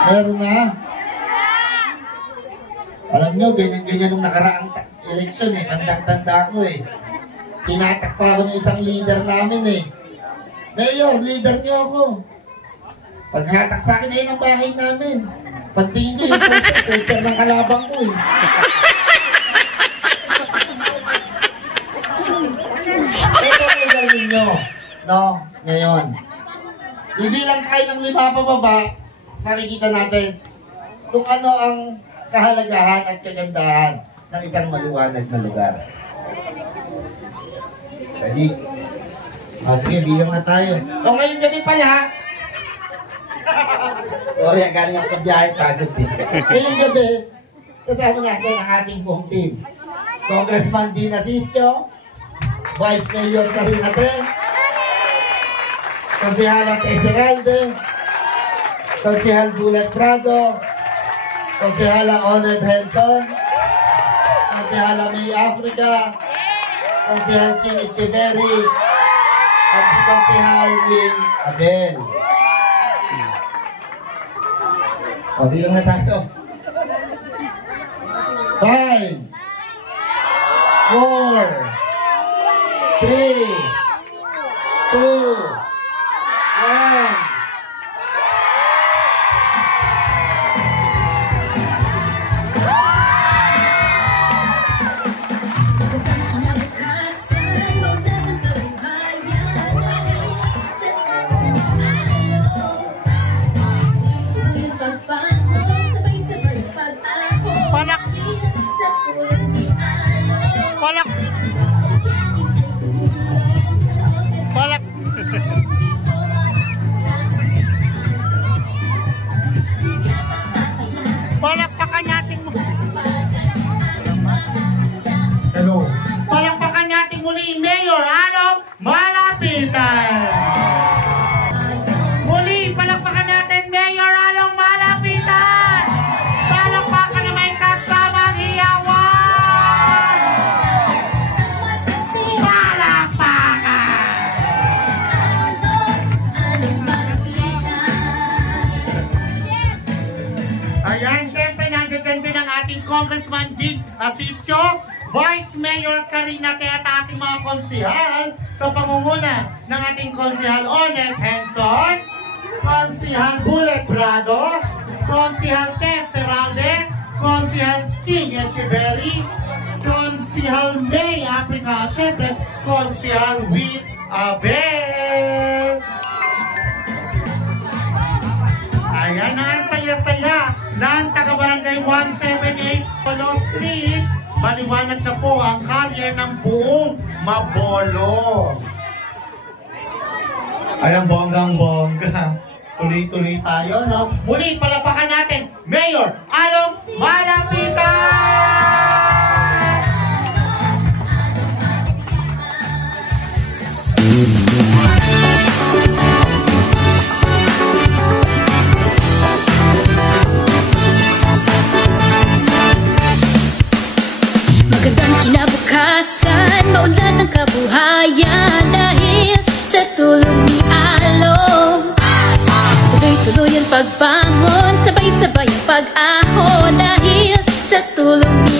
Meron na? Alam nyo, ganyan-ganyan nung nakaraang eleksyon eh. Tandang-tanda ko eh. Tinatakpa ako ng isang leader namin eh. Mayor, leader nyo ako. Paghatak sa akin ay ng bahay namin. Pagtingin nyo yung poster ng kalabang ko eh. Ito ang leader ninyo. No? Ngayon. Bibilang tayo ng 5 pababa, makikita natin kung ano ang kahalagahan at kagandahan ng isang maliwanag na lugar. Ready? Sige, bilang na tayo. O ngayong gabi pala, sorry, galing ako sa biyahe, pagod din. Ngayong gabi, kasama natin ang ating buong team. Congressman Dina Sischo, Vice Mayor Karina Ten, Konsehala Teseralde, Konsehal Bulet Prado, Konsehala Oned Henson, Konsehala May Africa, Konsehal King Echeverry, at si Konsehal Win Abel. Bilang na tayo. 5, 4, 3, 2, 1. Palakpakan natin mo. Hello. Palakpakan natin muli Mayor Along Malapitan. Muli, palakpakan natin Mayor Along Malapitan. Palakpakan na may kasamang hiyawan. Palakpakan. Ayan, siyempre nandiyan din ang ating Congressman Dina Sischo, Vice Mayor Karina Te at ating mga konsihal sa pangunguna ng ating konsihal Oned Henson, konsihal Bulet Prado, konsihal Teseralde, konsihal King Echeverry, konsihal May Africa, at siyempre konsihal Win Abel. Ayan na ang saya-saya ng taga-barangay 178 Polo Street. Maliwanag na po ang kalye ng buong Mabolo. Ayan, bonggang-bongga. Tuloy-tuloy tayo, no? Muli, palapakan natin, Mayor Along Malapitan! Magandang kinabukasan, maunlad ng kabuhayan dahil sa tulong ni Along. Tuloy-tuloy ang pagbangon, sabay-sabay ang pag-ahon dahil sa tulong ni